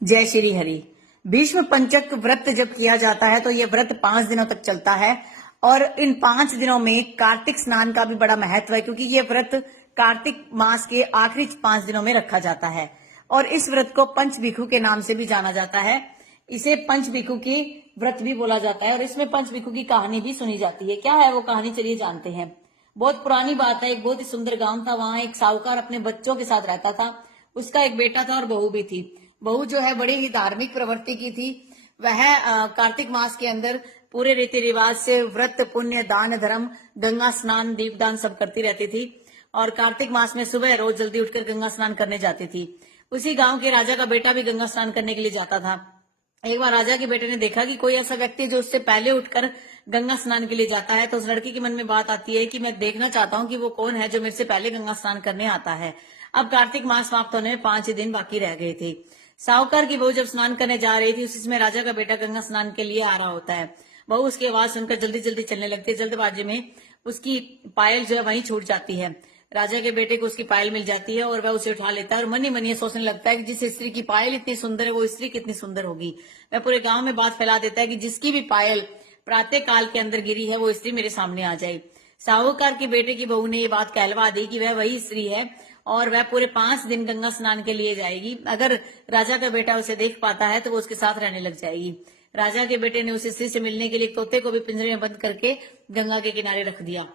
जय श्री हरि। भीष्म पंचक व्रत जब किया जाता है तो ये व्रत 5 दिनों तक चलता है और इन 5 दिनों में कार्तिक स्नान का भी बड़ा महत्व है, क्योंकि ये व्रत कार्तिक मास के आखिरी 5 दिनों में रखा जाता है और इस व्रत को पंचभिखु के नाम से भी जाना जाता है। इसे पंचभिखु की व्रत भी बोला जाता है और इसमें पंचभिखु की कहानी भी सुनी जाती है। क्या है वो कहानी, चलिए जानते हैं। बहुत पुरानी बात है। एक बहुत ही सुंदर गांव था। वहां एक साहूकार अपने बच्चों के साथ रहता था। उसका एक बेटा था और बहू भी थी। बहू जो है बड़ी ही धार्मिक प्रवृत्ति की थी। वह कार्तिक मास के अंदर पूरे रीति रिवाज से व्रत, पुण्य, दान, धर्म, गंगा स्नान, दीपदान सब करती रहती थी और कार्तिक मास में सुबह रोज जल्दी उठकर गंगा स्नान करने जाती थी। उसी गांव के राजा का बेटा भी गंगा स्नान करने के लिए जाता था। एक बार राजा के बेटे ने देखा कि कोई ऐसा व्यक्ति जो उससे पहले उठकर गंगा स्नान के लिए जाता है, तो उस लड़की के मन में बात आती है कि मैं देखना चाहता हूँ कि वो कौन है जो मेरे से पहले गंगा स्नान करने आता है। अब कार्तिक मास समाप्त होने में 5 दिन बाकी रह गए थे। साहूकार की बहू जब स्नान करने जा रही थी, उसी समय राजा का बेटा गंगा स्नान के लिए आ रहा होता है। बहू उसकी आवाज सुनकर जल्दी जल्दी चलने लगती है। जल्दबाजी में उसकी पायल जो है वहीं छूट जाती है। राजा के बेटे को उसकी पायल मिल जाती है और वह उसे उठा लेता है और मन ही मन ये सोचने लगता है कि जिस स्त्री की पायल इतनी सुंदर है वो स्त्री कितनी सुंदर होगी। वह पूरे गांव में बात फैला देता है कि जिसकी भी पायल प्रातः काल के अंदर गिरी है वो स्त्री मेरे सामने आ जाए। साहूकार के बेटे की बहू ने ये बात कहलवा दी कि वह वही स्त्री है और वह पूरे 5 दिन गंगा स्नान के लिए जाएगी। अगर राजा का बेटा उसे देख पाता है तो वो उसके साथ रहने लग जाएगी। राजा के बेटे ने उस स्त्री से मिलने के लिए तोते को भी पिंजरे में बंद करके गंगा के किनारे रख दिया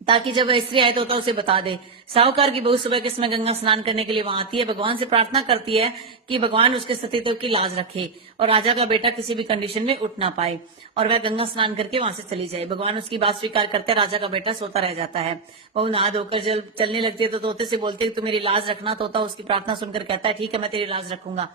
ताकि जब वह स्त्री आए तोता उसे बता दे। साहूकार की बहू सुबह के समय गंगा स्नान करने के लिए वहां आती है। भगवान से प्रार्थना करती है कि भगवान उसके सतीत्व की लाज रखे और राजा का बेटा किसी भी कंडीशन में उठ ना पाए और वह गंगा स्नान करके वहां से चली जाए। भगवान उसकी बात स्वीकार करते हैं। राजा का बेटा सोता रह जाता है। वो नहा धोकर जब चलने लगती है तो तोते से बोलते है तू मेरी लाज रखना। तोता उसकी प्रार्थना सुनकर कहता है ठीक है, मैं तेरी लाज रखूंगा।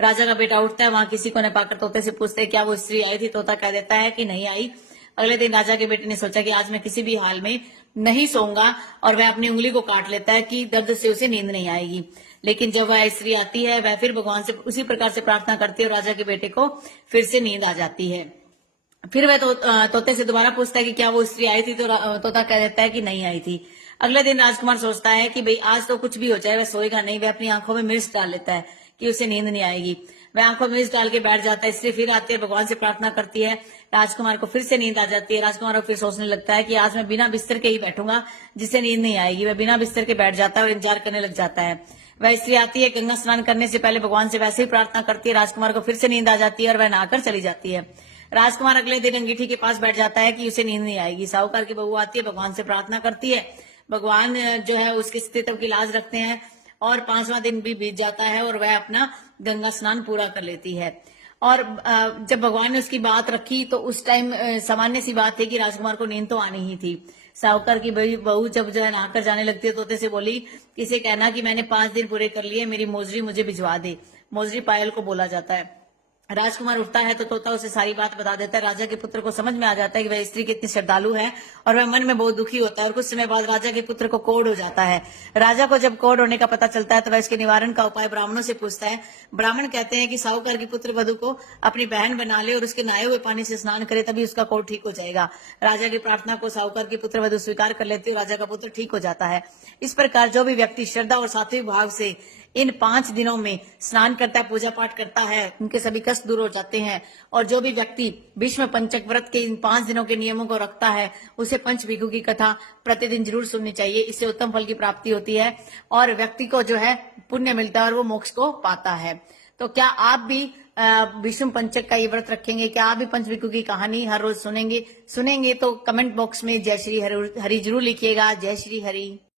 राजा का बेटा उठता है। वहां किसी को न पाकर तोते से पूछते है क्या वो स्त्री आई थी। तोता कह देता है कि नहीं आई। अगले दिन राजा के बेटे ने सोचा कि आज मैं किसी भी हाल में नहीं सोऊंगा और वह अपनी उंगली को काट लेता है कि दर्द से उसे नींद नहीं आएगी। लेकिन जब वह स्त्री आती है वह फिर भगवान से उसी प्रकार से प्रार्थना करती है और राजा के बेटे को फिर से नींद आ जाती है। फिर वह तोते से दोबारा पूछता है कि क्या वो स्त्री आई थी, तो तोता कह देता है कि नहीं आई थी। अगले दिन राजकुमार सोचता है कि भाई आज तो कुछ भी हो जाए वह सोएगा नहीं। वह अपनी आंखों में मिर्च डाल लेता है कि उसे नींद नहीं आएगी। वह आंखों में मिर्च डाल के बैठ जाता है। स्त्री फिर आती है, भगवान से प्रार्थना करती है। राजकुमार को फिर से नींद आ जाती है। राजकुमार को फिर सोचने लगता है कि आज मैं बिना बिस्तर के ही बैठूंगा, जिससे नींद नहीं आएगी। वह बिना बिस्तर के बैठ जाता है और इंतजार करने लग जाता है। वह स्त्री आती है, गंगा स्नान करने से पहले भगवान से वैसे ही प्रार्थना करती है। राजकुमार को फिर से नींद आ जाती है और वह नहाकर चली जाती है। राजकुमार अगले दिन अंगीठी के पास बैठ जाता है कि उसे नींद नहीं आएगी। साहूकार की बहू आती है, भगवान से प्रार्थना करती है। भगवान जो है उसके अस्तित्व की लाज रखते हैं और 5वां दिन भी बीत जाता है और वह अपना गंगा स्नान पूरा कर लेती है। और जब भगवान ने उसकी बात रखी तो उस टाइम सामान्य सी बात थी कि राजकुमार को नींद तो आनी ही थी। साहूकार की बहू जब जो है नहाकर जाने लगती है तोते से बोली इसे कहना कि मैंने 5 दिन पूरे कर लिए, मेरी मोजरी मुझे भिजवा दे। मोजरी पायल को बोला जाता है। राजकुमार उठता है तो तोता उसे सारी बात बता देता है। राजा के पुत्र को समझ में आ जाता है कि वह स्त्री कितनी श्रद्धालु है और वह मन में बहुत दुखी होता है और कुछ समय बाद राजा के पुत्र को कोढ़ हो जाता है। राजा को जब कोढ़ होने का पता चलता है तो वह इसके निवारण का उपाय ब्राह्मणों से पूछता है। ब्राह्मण कहते हैं कि साहूकार की पुत्र वधु को अपनी बहन बना ले और उसके नहाए हुए पानी से स्नान करे, तभी उसका कोढ़ ठीक हो जाएगा। राजा की प्रार्थना को साहूकार की पुत्र वधु स्वीकार कर लेती है और राजा का पुत्र ठीक हो जाता है। इस प्रकार जो भी व्यक्ति श्रद्धा और सात्विक भाव से इन 5 दिनों में स्नान करता है, पूजा पाठ करता है, उनके सभी कष्ट दूर हो जाते हैं। और जो भी व्यक्ति भीष्म पंचक व्रत के इन 5 दिनों के नियमों को रखता है उसे पंचभिखु की कथा प्रतिदिन जरूर सुननी चाहिए। इससे उत्तम फल की प्राप्ति होती है और व्यक्ति को जो है पुण्य मिलता है और वो मोक्ष को पाता है। तो क्या आप भी भीष्म पंचक का ये व्रत रखेंगे? क्या आप भी पंचभिखु की कहानी हर रोज सुनेंगे? तो कमेंट बॉक्स में जय श्री हरि जरूर लिखिएगा। जय श्री हरि।